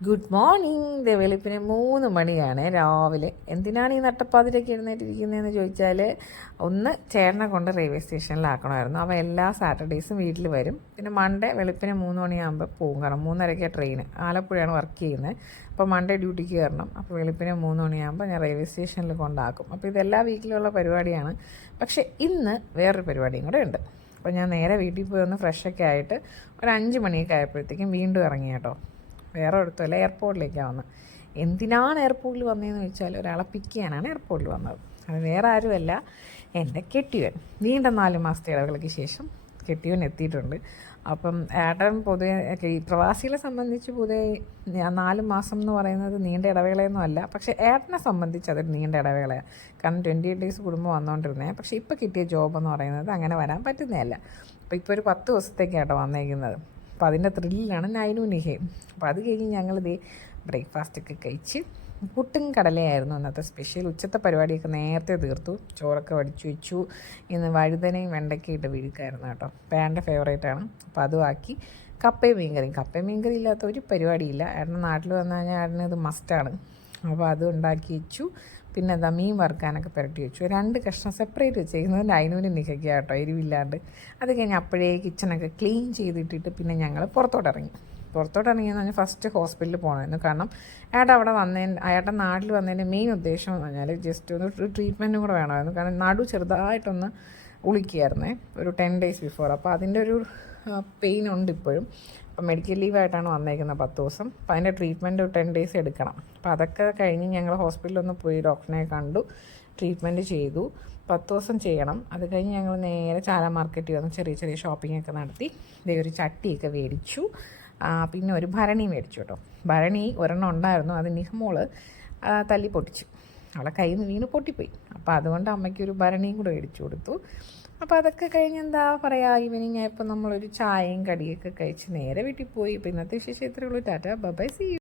Good morning. വെളുപ്പിന് 3 മണിയാണ് രാവിലെ. എന്തിനാണ് ഈ നട്ടപ്പാതിരൊക്കെ എഴുന്നേറ്റിരിക്കുന്നതെന്ന് ചോദിച്ചാൽ, ഒന്ന് ചേട്ടനെ കൊണ്ട് റെയിൽവേ സ്റ്റേഷനിലാക്കണമായിരുന്നു. അവൻ എല്ലാ സാറ്റർഡേയ്സും വീട്ടിൽ വരും. പിന്നെ മൺഡേ വെളുപ്പിന് 3 മണിയാകുമ്പോൾ പോകും. കാരണം 3:30 ട്രെയിന്. ആലപ്പുഴയാണ് വർക്ക് ചെയ്യുന്നത്. അപ്പോൾ മൺഡേ ഡ്യൂട്ടിക്ക് കയറണം. അപ്പോൾ വെളുപ്പിന് 3 മണിയാകുമ്പോൾ ഞാൻ റെയിൽവേ സ്റ്റേഷനിൽ കൊണ്ടാക്കും. അപ്പോൾ ഇതെല്ലാ വീക്കിലുള്ള പരിപാടിയാണ്. പക്ഷേ ഇന്ന് വേറൊരു പരിപാടിയും കൂടെ ഉണ്ട്. അപ്പോൾ ഞാൻ നേരെ വീട്ടിൽ പോയി ഒന്ന് ഫ്രഷൊക്കെ ആയിട്ട് ഒരു 5 മണിയൊക്കെ ആയപ്പോഴത്തേക്കും വീണ്ടും ഇറങ്ങി കേട്ടോ. വേറെ അടുത്തല്ല, എയർപോർട്ടിലേക്കാണ് വന്നത്. എന്തിനാണ് എയർപോർട്ടിൽ വന്നതെന്ന് വെച്ചാൽ, ഒരാളെ പിക്ക് ചെയ്യാനാണ് എയർപോർട്ടിൽ വന്നത്. അത് വേറെ ആരുമല്ല, എൻ്റെ കെട്ടിയവൻ. നീണ്ട 4 മാസത്തെ ഇടവേളയ്ക്ക് ശേഷം കെട്ടിയവൻ എത്തിയിട്ടുണ്ട്. അപ്പം ഏട്ടൻ പൊതുവെ ഈ പ്രവാസികളെ സംബന്ധിച്ച് പൊതുവെ 4 മാസം എന്ന് പറയുന്നത് നീണ്ട ഇടവേളയൊന്നും അല്ല. പക്ഷേ ഏട്ടനെ സംബന്ധിച്ച് അതൊരു നീണ്ട ഇടവേളയാണ്. കാരണം 28 ഡേയ്സ് കുടുംബം വന്നുകൊണ്ടിരുന്നത്. പക്ഷേ ഇപ്പോൾ കിട്ടിയ ജോബ് എന്ന് പറയുന്നത് അങ്ങനെ വരാൻ പറ്റുന്നതല്ല. അപ്പോൾ ഇപ്പോൾ ഒരു 10 ദിവസത്തേക്കാട്ടോ വന്നേക്കുന്നത്. അപ്പോൾ അതിൻ്റെ ത്രില്ലിലാണ് നൈനും നിഹയും. അപ്പോൾ അത് കഴിഞ്ഞ് ഞങ്ങളിത് ബ്രേക്ക്ഫാസ്റ്റൊക്കെ കഴിച്ച്, പുട്ടും കടലയായിരുന്നു ഇന്നത്തെ സ്പെഷ്യൽ. ഉച്ചത്തെ പരിപാടിയൊക്കെ നേരത്തെ തീർത്തു. ചോറൊക്കെ വടിച്ചു വെച്ചു. ഇന്ന് വഴുതനയും വെണ്ടയ്ക്കയും ഇട്ട് വിഴുക്കായിരുന്നു കേട്ടോ. പേരൻ്റെ ഫേവറേറ്റാണ്. അപ്പോൾ അതും ആക്കി. കപ്പയും മീൻകറി ഇല്ലാത്ത ഒരു പരിപാടിയില്ല. ഏട്ടൻ നാട്ടിൽ വന്നു കഴിഞ്ഞാൽ ഏട്ടന് ഇത് മസ്റ്റാണ്. അപ്പോൾ അതും ഉണ്ടാക്കി വെച്ചു. പിന്നെ എന്താ, മീൻ വറുക്കാനൊക്കെ പുരട്ടി വെച്ചു. 2 കഷ്ണം സെപ്പറേറ്റ് വെച്ചേക്കുന്നത് നൈനൂന് നിൽക്കുക കേട്ടോ, എരിവില്ലാണ്ട്. അത് കഴിഞ്ഞ് അപ്പോഴേ കിച്ചണൊക്കെ ക്ലീൻ ചെയ്തിട്ടിട്ട് പിന്നെ ഞങ്ങൾ പുറത്തോട്ടിറങ്ങിയെന്ന് പറഞ്ഞാൽ ഫസ്റ്റ് ഹോസ്പിറ്റലിൽ പോകണമായിരുന്നു. കാരണം ഏട്ടൻ നാട്ടിൽ വന്നതിൻ്റെ മെയിൻ ഉദ്ദേശം എന്ന് പറഞ്ഞാൽ ജസ്റ്റ് ഒന്ന് ട്രീറ്റ്മെൻറ്റും കൂടെ വേണമായിരുന്നു. കാരണം നടു ചെറുതായിട്ടൊന്ന് ഉളിക്കുകയായിരുന്നേ ഒരു 10 ഡേയ്സ് ബിഫോർ. അപ്പോൾ അതിൻ്റെ ഒരു പെയിൻ ഉണ്ട് ഇപ്പോഴും. അപ്പോൾ മെഡിക്കൽ ലീവായിട്ടാണ് വന്നേക്കുന്നത് 10 ദിവസം. അപ്പോൾ അതിൻ്റെ ട്രീറ്റ്മെൻറ്റ് 10 ഡേയ്സ് എടുക്കണം. അപ്പോൾ അതൊക്കെ കഴിഞ്ഞ് ഞങ്ങൾ ഹോസ്പിറ്റലിലൊന്ന് പോയി ഡോക്ടറിനെ കണ്ടു, ട്രീറ്റ്മെൻറ്റ് ചെയ്തു. 10 ദിവസം ചെയ്യണം. അത് കഴിഞ്ഞ് ഞങ്ങൾ നേരെ ചാല മാർക്കറ്റിൽ വന്ന് ചെറിയ ചെറിയ ഷോപ്പിങ്ങൊക്കെ നടത്തി. ഇതേ ഒരു ചട്ടിയൊക്കെ മേടിച്ചു. പിന്നെ ഒരു ഭരണി മേടിച്ചു കേട്ടോ. ഭരണി ഒരെണ്ണം ഉണ്ടായിരുന്നു, അത് നിഹമോള് തല്ലി പൊട്ടിച്ചു. അവളെ കയ്യിൽ നിന്ന് വീണ് പൊട്ടിപ്പോയി. അപ്പോൾ അതുകൊണ്ട് അമ്മയ്ക്കൊരു ഭരണിയും കൂടെ മേടിച്ചു കൊടുത്തു. അപ്പോൾ അതൊക്കെ കഴിഞ്ഞ് എന്താ പറയുക, ഈവനിങ് ആയപ്പോൾ നമ്മളൊരു ചായയും കടിയൊക്കെ കഴിച്ച് നേരെ വീട്ടിൽ പോയി. ഇപ്പോൾ ഇന്നത്തെ വിശേഷം ഇത്രയേ ഉള്ളൂ. Tata, bye, see U.